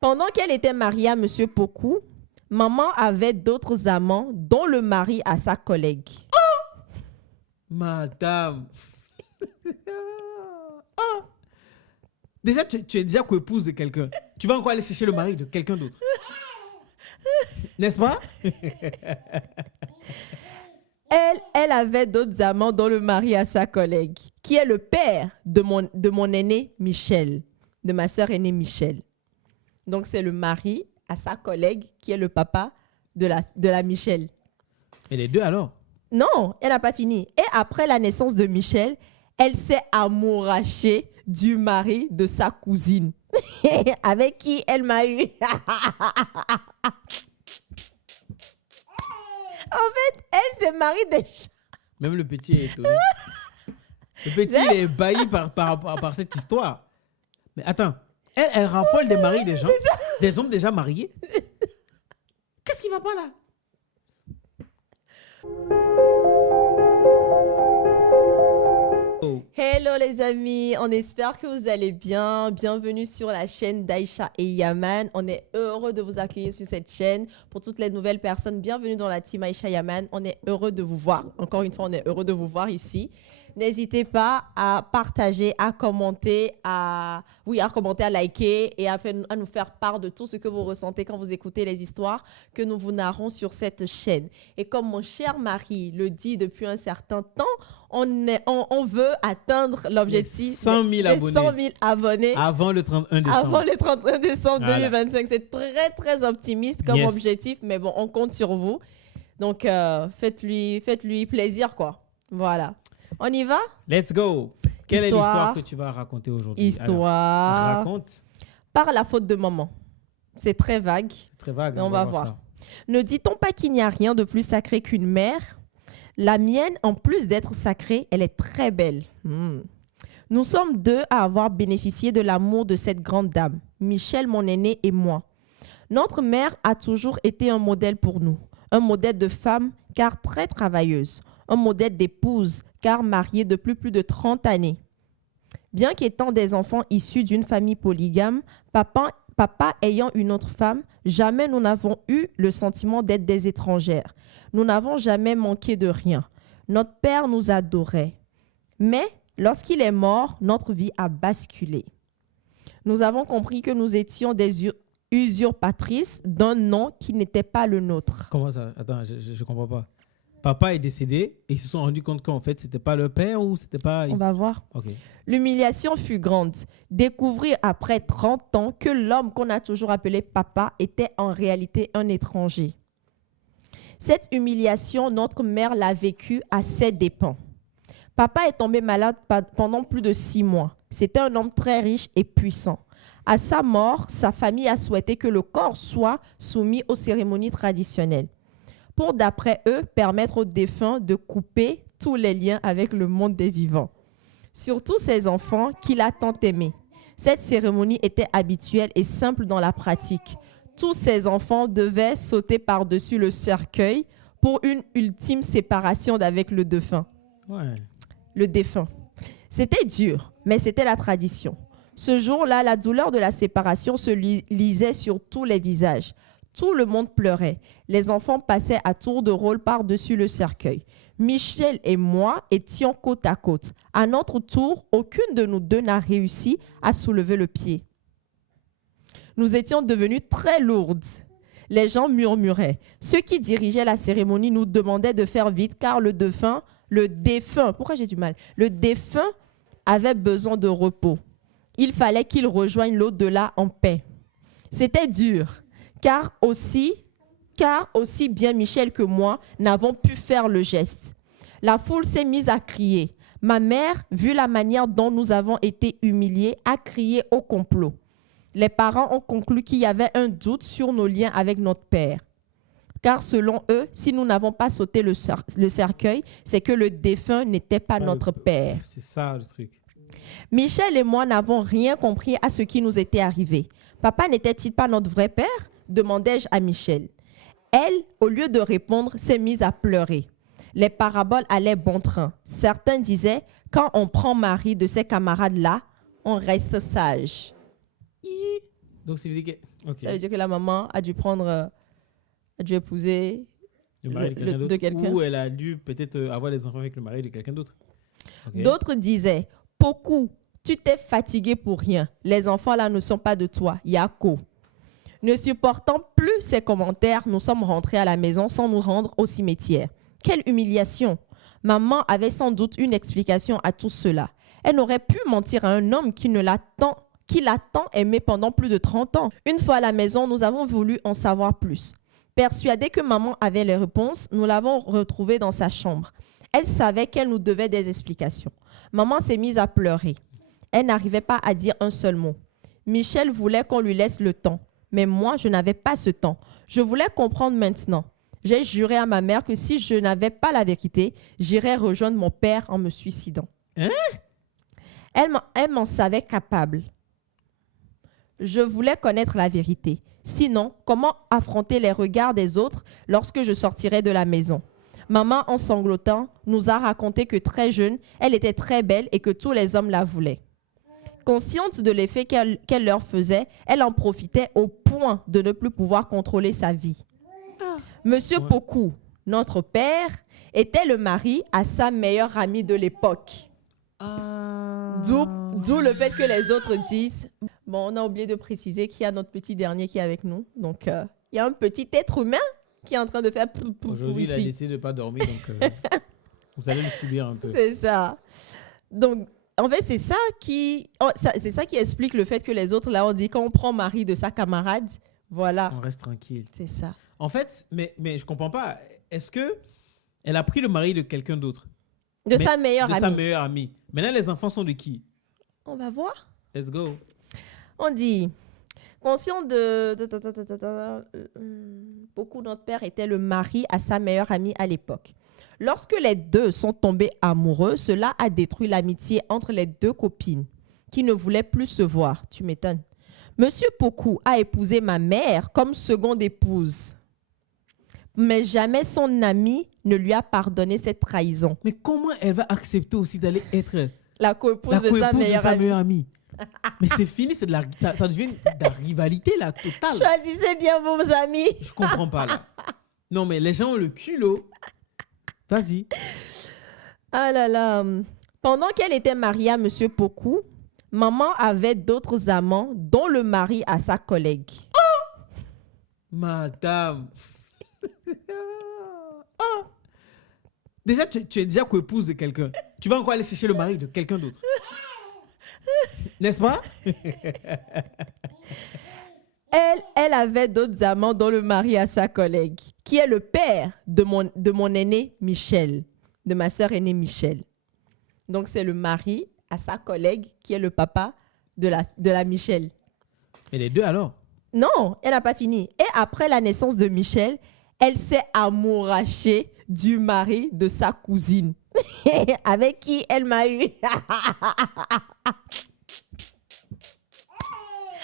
Pendant qu'elle était mariée à Monsieur Poku, maman avait d'autres amants, dont le mari à sa collègue. Madame. Ah. Déjà, tu es déjà co-épouse de quelqu'un. Tu vas encore aller chercher le mari de quelqu'un d'autre. N'est-ce pas? Elle avait d'autres amants, dont le mari à sa collègue, qui est le père de mon aîné Michel, de ma sœur aînée Michel. Donc, c'est le mari à sa collègue qui est le papa de la Michel. Et les deux alors? Non, elle n'a pas fini. Et après la naissance de Michel, elle s'est amourachée du mari de sa cousine, avec qui elle m'a eu. En fait, elle s'est mariée déjà. Même le petit est étonné. Le petit il est ébahi par cette histoire. Mais attends, elle raffole des maris des gens, des hommes déjà mariés. Qu'est-ce qui va pas là? Hello les amis, on espère que vous allez bien. Bienvenue sur la chaîne d'Aïcha et Yaman. On est heureux de vous accueillir sur cette chaîne. Pour toutes les nouvelles personnes, bienvenue dans la team Aïcha Yaman. On est heureux de vous voir. Encore une fois, on est heureux de vous voir ici. N'hésitez pas à partager, à commenter, à liker et à nous faire part de tout ce que vous ressentez quand vous écoutez les histoires que nous vous narrons sur cette chaîne. Et comme mon cher mari le dit depuis un certain temps, on veut atteindre l'objectif 100 000 abonnés avant le 31 décembre. Avant le 31 décembre Voilà. 2025. C'est très, très optimiste comme objectif, mais bon, on compte sur vous. Donc, faites-lui plaisir, quoi. Voilà. On y va? Let's go. Quelle est l'histoire que tu vas raconter aujourd'hui? Alors, raconte. Par la faute de maman. C'est très vague. Très vague. Mais on va voir. Ne dit-on pas qu'il n'y a rien de plus sacré qu'une mère? La mienne, en plus d'être sacrée, elle est très belle. Nous sommes deux à avoir bénéficié de l'amour de cette grande dame, Michel, mon aîné, et moi. Notre mère a toujours été un modèle pour nous. Un modèle de femme, car très travailleuse. Un modèle d'épouse, car mariée depuis plus de 30 années. Bien qu'étant des enfants issus d'une famille polygame, papa ayant une autre femme, jamais nous n'avons eu le sentiment d'être des étrangères. Nous n'avons jamais manqué de rien. Notre père nous adorait. Mais lorsqu'il est mort, notre vie a basculé. Nous avons compris que nous étions des usurpatrices d'un nom qui n'était pas le nôtre. Comment ça? Attends, je ne comprends pas. Papa est décédé et ils se sont rendus compte qu'en fait, ce n'était pas leur père ou c'était pas... On va voir. Okay. L'humiliation fut grande. Découvrir après 30 ans que l'homme qu'on a toujours appelé papa était en réalité un étranger. Cette humiliation, notre mère l'a vécue à ses dépens. Papa est tombé malade pendant plus de 6 mois. C'était un homme très riche et puissant. À sa mort, sa famille a souhaité que le corps soit soumis aux cérémonies traditionnelles, pour, d'après eux, permettre aux défunts de couper tous les liens avec le monde des vivants. Surtout ses enfants qu'il a tant aimés. Cette cérémonie était habituelle et simple dans la pratique. Tous ses enfants devaient sauter par-dessus le cercueil pour une ultime séparation d'avec le défunt. Ouais. Le défunt. C'était dur, mais c'était la tradition. Ce jour-là, la douleur de la séparation se lisait sur tous les visages. Tout le monde pleurait. Les enfants passaient à tour de rôle par-dessus le cercueil. Michel et moi étions côte à côte. À notre tour, aucune de nous deux n'a réussi à soulever le pied. Nous étions devenues très lourdes. Les gens murmuraient. Ceux qui dirigeaient la cérémonie nous demandaient de faire vite car le défunt, pourquoi j'ai du mal? Le défunt avait besoin de repos. Il fallait qu'il rejoigne l'au-delà en paix. C'était dur. Car aussi bien Michel que moi n'avons pu faire le geste. La foule s'est mise à crier. Ma mère, vu la manière dont nous avons été humiliés, a crié au complot. Les parents ont conclu qu'il y avait un doute sur nos liens avec notre père. Car selon eux, si nous n'avons pas sauté le cercueil, c'est que le défunt n'était pas notre père. C'est ça le truc. Michel et moi n'avons rien compris à ce qui nous était arrivé. Papa n'était-il pas notre vrai père? Demandai-je à Michel. Elle, au lieu de répondre, s'est mise à pleurer. Les paraboles allaient bon train. Certains disaient, quand on prend mari de ces camarades-là, on reste sage. Donc, ça veut dire que... Ok. Ça veut dire que la maman a dû a dû épouser Le mari de quelqu'un. Ou elle a dû peut-être avoir des enfants avec le mari de quelqu'un d'autre. Ok. D'autres disaient, Poku, tu t'es fatigué pour rien. Les enfants là ne sont pas de toi. Yako. Ne supportant plus ces commentaires, nous sommes rentrés à la maison sans nous rendre au cimetière. Quelle humiliation! Maman avait sans doute une explication à tout cela. Elle n'aurait pu mentir à un homme qui l'a tant aimé pendant plus de 30 ans. Une fois à la maison, nous avons voulu en savoir plus. Persuadée que maman avait les réponses, nous l'avons retrouvée dans sa chambre. Elle savait qu'elle nous devait des explications. Maman s'est mise à pleurer. Elle n'arrivait pas à dire un seul mot. Michel voulait qu'on lui laisse le temps. Mais moi, je n'avais pas ce temps. Je voulais comprendre maintenant. J'ai juré à ma mère que si je n'avais pas la vérité, j'irais rejoindre mon père en me suicidant. Hein? Elle m'en savait capable. Je voulais connaître la vérité. Sinon, comment affronter les regards des autres lorsque je sortirais de la maison? Maman, en sanglotant, nous a raconté que très jeune, elle était très belle et que tous les hommes la voulaient. Consciente de l'effet qu'elle leur faisait, elle en profitait au point de ne plus pouvoir contrôler sa vie. Monsieur Poku, notre père, était le mari à sa meilleure amie de l'époque. D'où le fait que les autres disent... Bon, on a oublié de préciser qu'il y a notre petit dernier qui est avec nous. Donc, il y a un petit être humain qui est en train de faire... Aujourd'hui, il a décidé de ne pas dormir, donc vous allez le subir un peu. C'est ça. Donc... En fait, c'est ça qui explique le fait que les autres, là, on dit quand on prend mari de sa camarade, voilà. On reste tranquille. C'est ça. En fait, mais je comprends pas. Est-ce que elle a pris le mari de quelqu'un d'autre? Sa meilleure amie. De sa meilleure amie. Maintenant, les enfants sont de qui? On va voir. Let's go. On dit, conscient de beaucoup, notre père était le mari à sa meilleure amie à l'époque. Lorsque les deux sont tombés amoureux, cela a détruit l'amitié entre les deux copines qui ne voulaient plus se voir. Tu m'étonnes. Monsieur Poku a épousé ma mère comme seconde épouse. Mais jamais son ami ne lui a pardonné cette trahison. Mais comment elle va accepter aussi d'aller être la coépouse de sa meilleure amie? Mais c'est fini, ça devient de la rivalité là, totale. Choisissez bien vos amis. Je comprends pas là. Non mais les gens ont le culot. Vas-y. Ah là là. Pendant qu'elle était mariée à Monsieur Poku, maman avait d'autres amants, dont le mari à sa collègue. Oh! Madame. Oh! Déjà, tu es déjà coépouse de quelqu'un. Tu vas encore aller chercher le mari de quelqu'un d'autre. N'est-ce pas? Elle avait d'autres amants, dont le mari à sa collègue, qui est le père de mon aîné Michel, de ma sœur aînée Michel. Donc, c'est le mari à sa collègue qui est le papa de la Michel. Et les deux alors? Non, elle n'a pas fini. Et après la naissance de Michel, elle s'est amourachée du mari de sa cousine, avec qui elle m'a eu.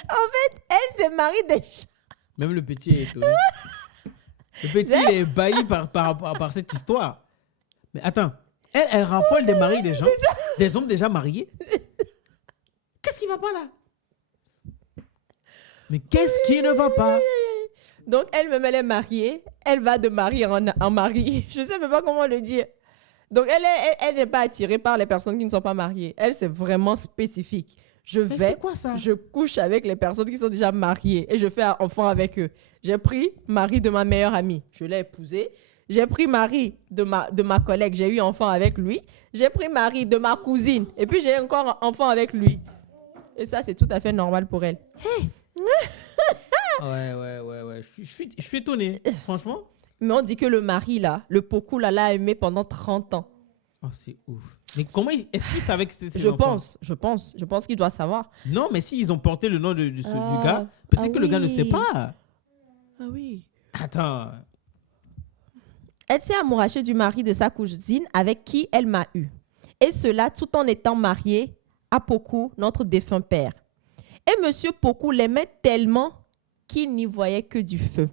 En fait, elle s'est mariée déjà. Même le petit est étonné. Le petit il est ébahi par cette histoire. Mais attends, elle raffole des maris des gens, des hommes déjà mariés. Qu'est-ce qui va pas là? Mais qu'est-ce qui ne va pas? Donc, elle-même, elle est mariée. Elle va de mari en mari. Je ne sais même pas comment le dire. Donc, elle n'est pas attirée par les personnes qui ne sont pas mariées. Elle, c'est vraiment spécifique. C'est quoi ça? Je couche avec les personnes qui sont déjà mariées et je fais un enfant avec eux. J'ai pris mari de ma meilleure amie. Je l'ai épousé. J'ai pris mari de ma collègue. J'ai eu enfant avec lui. J'ai pris mari de ma cousine. Et puis, j'ai encore un enfant avec lui. Et ça, c'est tout à fait normal pour elle. Hey. Ouais. Je suis étonné, franchement. Mais on dit que le mari, là, le Poku, là, l'a aimé pendant 30 ans. Oh, c'est ouf. Mais comment est-ce qu'il savait que c'était ses Je enfants? Je pense qu'il doit savoir. Non, mais s'ils ont porté le nom du gars, peut-être que le gars ne sait pas. Ah oui. Attends. Elle s'est amourachée du mari de sa cousine avec qui elle m'a eu. Et cela tout en étant mariée à Poku, notre défunt père. Et Monsieur Poku l'aimait tellement qu'il n'y voyait que du feu.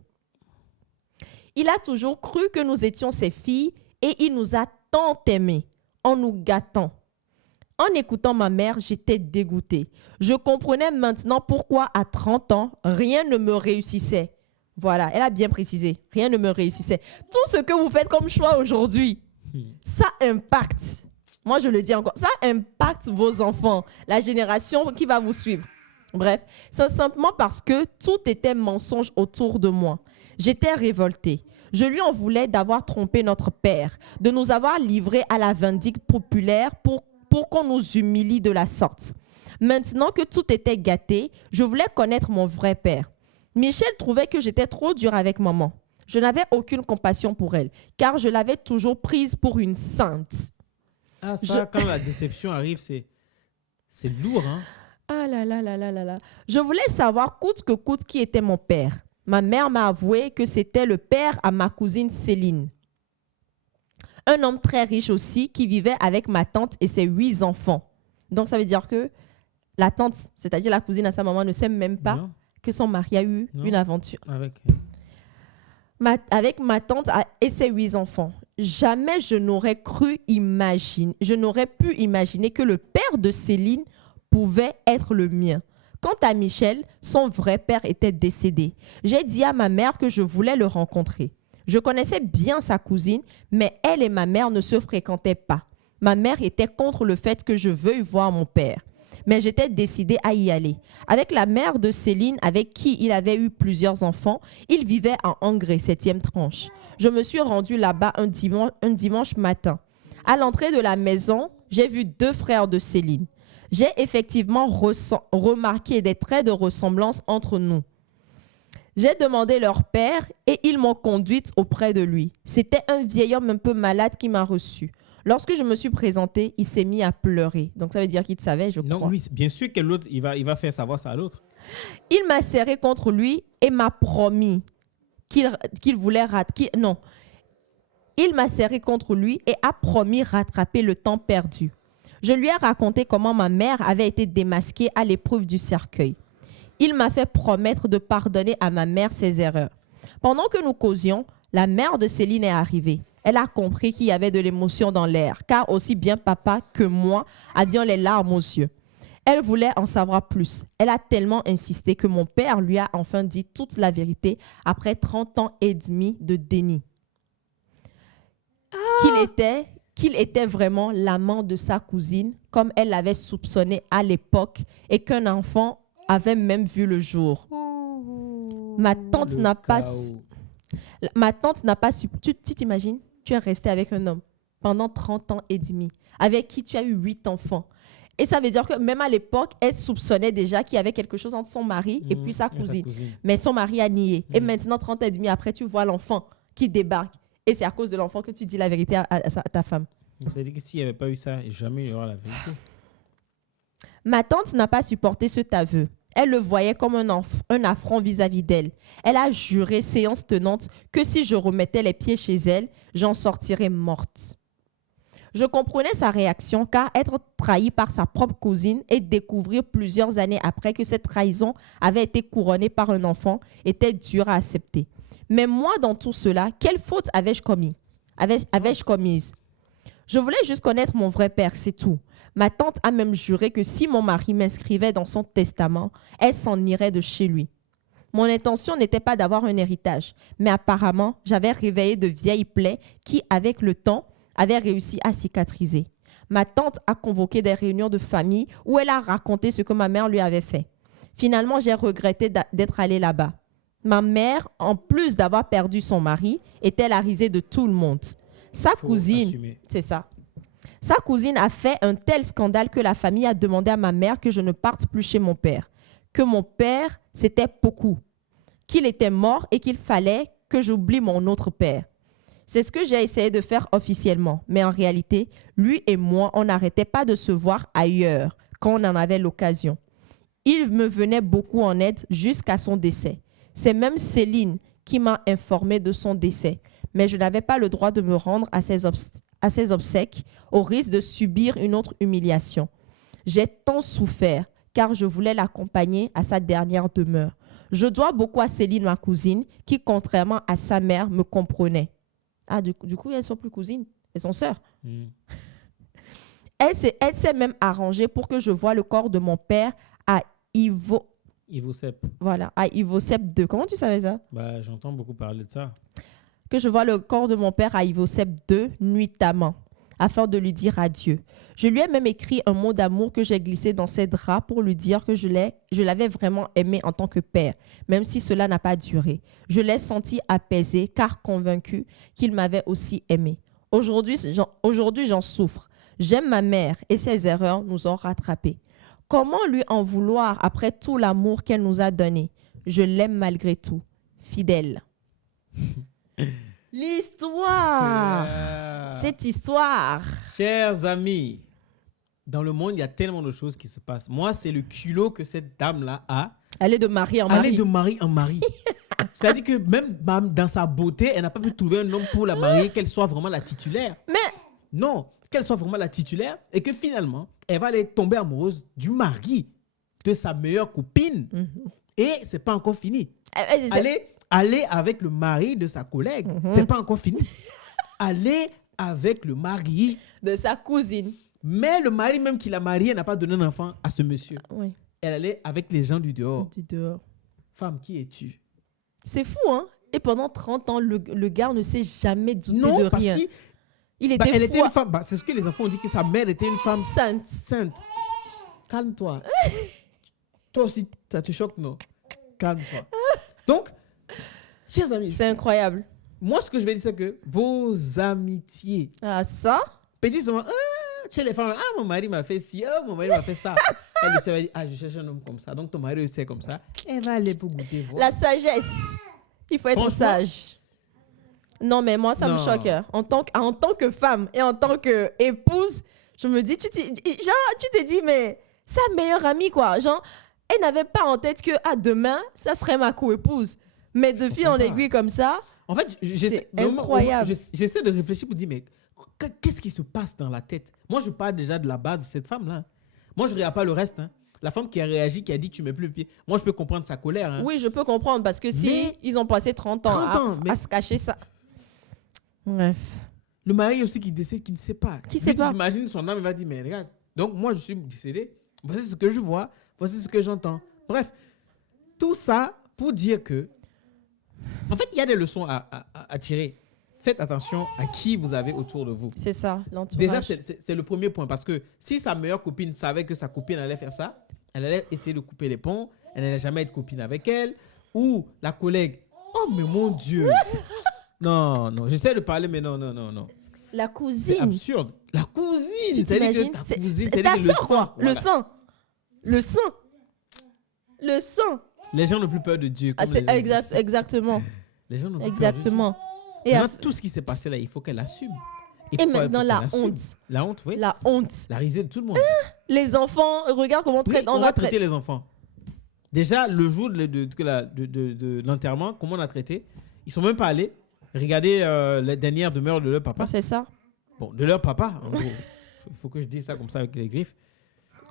Il a toujours cru que nous étions ses filles et il nous a tant aimés en nous gâtant. En écoutant ma mère, j'étais dégoûtée. Je comprenais maintenant pourquoi à 30 ans, rien ne me réussissait. Voilà, elle a bien précisé, rien ne me réussissait. Tout ce que vous faites comme choix aujourd'hui, ça impacte. Moi, je le dis encore, ça impacte vos enfants, la génération qui va vous suivre. Bref, c'est simplement parce que tout était mensonge autour de moi. J'étais révoltée. Je lui en voulais d'avoir trompé notre père, de nous avoir livrés à la vindicte populaire pour qu'on nous humilie de la sorte. Maintenant que tout était gâté, je voulais connaître mon vrai père. Michel trouvait que j'étais trop dure avec maman. Je n'avais aucune compassion pour elle, car je l'avais toujours prise pour une sainte. Ah, ça, quand la déception arrive, c'est lourd, hein? Ah là là là là là là. Je voulais savoir coûte que coûte qui était mon père. Ma mère m'a avoué que c'était le père à ma cousine Céline. Un homme très riche aussi qui vivait avec ma tante et ses 8 enfants. Donc ça veut dire que la tante, c'est-à-dire la cousine à sa maman, ne sait même pas que son mari a eu une aventure. Avec ma tante et ses 8 enfants. Jamais je n'aurais pu imaginer que le père de Céline pouvait être le mien. Quant à Michel, son vrai père était décédé. J'ai dit à ma mère que je voulais le rencontrer. Je connaissais bien sa cousine, mais elle et ma mère ne se fréquentaient pas. Ma mère était contre le fait que je veuille voir mon père. Mais j'étais décidée à y aller. Avec la mère de Céline, avec qui il avait eu plusieurs enfants, il vivait en Hongrie, 7e tranche. Je me suis rendue là-bas un dimanche matin. À l'entrée de la maison, j'ai vu 2 frères de Céline. J'ai effectivement remarqué des traits de ressemblance entre nous. J'ai demandé leur père et ils m'ont conduite auprès de lui. C'était un vieil homme un peu malade qui m'a reçue. Lorsque je me suis présentée, il s'est mis à pleurer. Donc ça veut dire qu'il savait, je crois. Non, lui, bien sûr que l'autre, il va faire savoir ça à l'autre. Il m'a serré contre lui et m'a promis qu'il voulait Il m'a serré contre lui et a promis rattraper le temps perdu. Je lui ai raconté comment ma mère avait été démasquée à l'épreuve du cercueil. Il m'a fait promettre de pardonner à ma mère ses erreurs. Pendant que nous causions, la mère de Céline est arrivée. Elle a compris qu'il y avait de l'émotion dans l'air, car aussi bien papa que moi avions les larmes aux yeux. Elle voulait en savoir plus. Elle a tellement insisté que mon père lui a enfin dit toute la vérité après 30 ans et demi de déni. Qu'il était vraiment l'amant de sa cousine, comme elle l'avait soupçonné à l'époque, et qu'un enfant avait même vu le jour. Ma tante n'a pas su. Tu t'imagines, tu es resté avec un homme pendant 30 ans et demi, avec qui tu as eu 8 enfants. Et ça veut dire que même à l'époque, elle soupçonnait déjà qu'il y avait quelque chose entre son mari et puis sa cousine. Mais son mari a nié. Et maintenant, 30 ans et demi après, tu vois l'enfant qui débarque. Et c'est à cause de l'enfant que tu dis la vérité à ta femme. C'est-à-dire que s'il n'y avait pas eu ça, jamais il y aura la vérité. Ma tante n'a pas supporté cet aveu. Elle le voyait comme un affront vis-à-vis d'elle. Elle a juré, séance tenante, que si je remettais les pieds chez elle, j'en sortirais morte. Je comprenais sa réaction, car être trahi par sa propre cousine et découvrir plusieurs années après que cette trahison avait été couronnée par un enfant était dur à accepter. Mais moi, dans tout cela, quelle faute avais-je commise? Je voulais juste connaître mon vrai père, c'est tout. Ma tante a même juré que si mon mari m'inscrivait dans son testament, elle s'en irait de chez lui. Mon intention n'était pas d'avoir un héritage, mais apparemment, j'avais réveillé de vieilles plaies qui, avec le temps, avaient réussi à cicatriser. Ma tante a convoqué des réunions de famille où elle a raconté ce que ma mère lui avait fait. Finalement, j'ai regretté d'être allée là-bas. Ma mère, en plus d'avoir perdu son mari, était la risée de tout le monde. Sa cousine, c'est ça. Sa cousine a fait un tel scandale que la famille a demandé à ma mère que je ne parte plus chez mon père. Que mon père, c'était beaucoup. Qu'il était mort et qu'il fallait que j'oublie mon autre père. C'est ce que j'ai essayé de faire officiellement. Mais en réalité, lui et moi, on n'arrêtait pas de se voir ailleurs quand on en avait l'occasion. Il me venait beaucoup en aide jusqu'à son décès. C'est même Céline qui m'a informée de son décès. Mais je n'avais pas le droit de me rendre à ses obsèques au risque de subir une autre humiliation. J'ai tant souffert car je voulais l'accompagner à sa dernière demeure. Je dois beaucoup à Céline, ma cousine, qui, contrairement à sa mère, me comprenait. Ah, du coup, elles ne sont plus cousines, elles sont sœurs. Elle s'est même arrangée pour que je voie le corps de mon père à Ivosep. voilà, à Ivosep 2. Comment tu savais ça? Bah, j'entends beaucoup parler de ça. Que je vois le corps de mon père à Ivosep 2 nuitamment, afin de lui dire adieu. Je lui ai même écrit un mot d'amour que j'ai glissé dans ses draps pour lui dire que je l'avais vraiment aimé en tant que père, même si cela n'a pas duré. Je l'ai senti apaisé car convaincu qu'il m'avait aussi aimé. Aujourd'hui, j'en souffre. J'aime ma mère et ses erreurs nous ont rattrapés. Comment lui en vouloir après tout l'amour qu'elle nous a donné? Je l'aime malgré tout. Fidèle. L'histoire. Cette histoire. Chers amis, dans le monde, il y a tellement de choses qui se passent. Moi, c'est le culot que cette dame-là a. Aller de mari en Aller mari. de mari en mari. C'est-à-dire que même dans sa beauté, elle n'a pas pu trouver un homme pour la marier, qu'elle soit vraiment la titulaire. Mais Non, qu'elle soit vraiment la titulaire et que finalement, elle va aller tomber amoureuse du mari de sa meilleure copine. Et c'est pas encore fini. Aller avec le mari de sa collègue, c'est pas encore fini. Aller avec le mari de sa cousine. Mais le mari même qui l'a marié, elle n'a pas donné un enfant à ce monsieur. Oui. Elle allait avec les gens du dehors. Du dehors. Femme, qui es-tu? C'est fou, hein? Et pendant 30 ans, le gars ne s'est jamais douté Non, de parce rien. Elle était une femme. C'est ce que les enfants ont dit, que sa mère était une femme sainte. Calme-toi. Toi aussi, ça te choque, non? Calme-toi. Donc, chers amis, c'est incroyable. Moi, ce que je vais dire, c'est que vos amitiés. Ah, ça? Petit seulement, chez les femmes, mon mari m'a fait ci, mon mari m'a fait ça. Elle va dire, je cherche un homme comme ça. Donc, ton mari aussi est comme ça. Elle va aller pour goûter. La sagesse. Il faut être sage. Non, mais moi, ça me choque. Hein. En tant que femme et en tant qu'épouse, je me dis, tu t'es dit, mais sa meilleure amie, quoi. Genre, elle n'avait pas en tête que, demain, ça serait ma co-épouse. Mais de fil en aiguille comme ça, en fait, c'est incroyable. J'essaie de réfléchir pour dire, mais qu'est-ce qui se passe dans la tête? Moi, je parle déjà de la base de cette femme-là. Moi, je ne regarde pas le reste. Hein. La femme qui a réagi, qui a dit, tu ne mets plus le pied. Moi, je peux comprendre sa colère. Hein. Oui, je peux comprendre parce que ils ont passé 30 ans à se cacher ça. Bref. Le mari aussi qui décède, qui ne sait pas. Qui ne sait pas. Tu imagines son âme, il va dire, mais regarde, donc moi, je suis décédé. Voici ce que je vois. Voici ce que j'entends. Bref, tout ça pour dire que, en fait, il y a des leçons à tirer. Faites attention à qui vous avez autour de vous. C'est ça, l'entourage. Déjà, c'est le premier point. Parce que si sa meilleure copine savait que sa copine allait faire ça, elle allait essayer de couper les ponts. Elle n'allait jamais être copine avec elle. Ou la collègue. Oh, mais mon Dieu. Non, j'essaie de parler, mais non. La cousine. C'est absurde. La cousine. Tu t'imagines? C'est ta soeur, quoi. Voilà. Le sang. Les gens n'ont plus peur de Dieu. Exactement. Les gens n'ont plus Exactement. peur de Dieu. Tout ce qui s'est passé là, il faut qu'elle assume. Maintenant, la honte. La honte, oui. La honte. La risée de tout le monde. Les enfants, regarde comment on va traiter les enfants. Déjà, le jour de l'enterrement, comment on a traité? Ils ne sont même pas allés regarder les dernières demeures de leur papa. C'est ça. Bon, de leur papa, en gros. Il faut que je dise ça comme ça avec les griffes.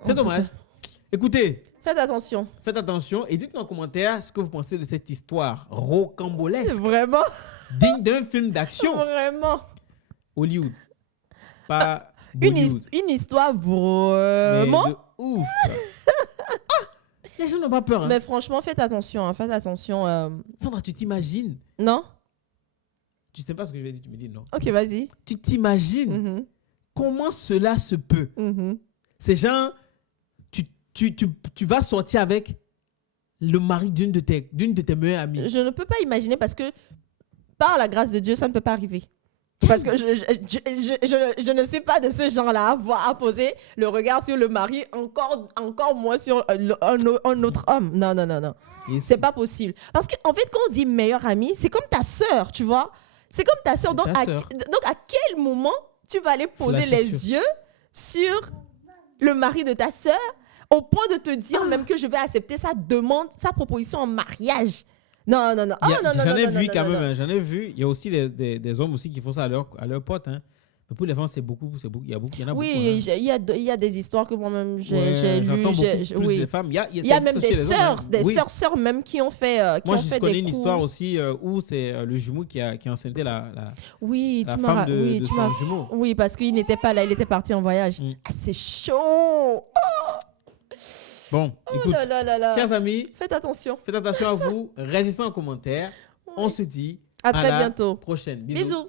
C'est dommage. Écoutez. Faites attention Et dites-nous en commentaire ce que vous pensez de cette histoire rocambolesque. Vraiment. Digne d'un film d'action. Vraiment. Hollywood. Pas Bollywood. Une histoire vraiment. Ouf. Les gens n'ont pas peur. Hein. Mais franchement, faites attention. Sandra, tu t'imagines? Non. Tu sais pas ce que je vais dire, tu me dis non. Ok, vas-y. Tu t'imagines comment cela se peut? Ces gens, tu vas sortir avec le mari d'une de tes meilleures amies. Je ne peux pas imaginer parce que par la grâce de Dieu, ça ne peut pas arriver. Parce que je ne suis pas de ce genre-là à poser le regard sur le mari, encore moins sur un autre homme. Non. C'est pas possible. Parce qu'en fait, quand on dit meilleure amie, c'est comme ta sœur, tu vois. C'est comme ta sœur. Donc, à quel moment tu vas aller poser les yeux sur le mari de ta sœur au point de te dire même que je vais accepter sa demande, sa proposition en mariage? Non. J'en ai vu quand même. J'en ai vu. Il y a aussi des hommes aussi qui font ça à leurs potes. Hein. Pour les femmes, c'est beaucoup. Il y en a beaucoup. Oui, Hein. il y a des histoires que moi-même j'ai Ouais, lu. j'entends beaucoup plus Oui. des femmes. Il y a même des sœurs, Oui. sœurs même qui ont fait, Moi, qui ont je fait connais des une coups. histoire aussi où c'est le jumeau qui a enceinté Oui, la tu femme m'as, de, oui, de tu son m'as, jumeau. oui, parce qu'il n'était pas là, il était parti en voyage. Mm. Ah, c'est chaud. Bon, Oh écoute, là là là là. chers amis, Faites attention. faites attention à vous, réagissez en commentaire. On se dit À très la bientôt. prochaine. Bisous.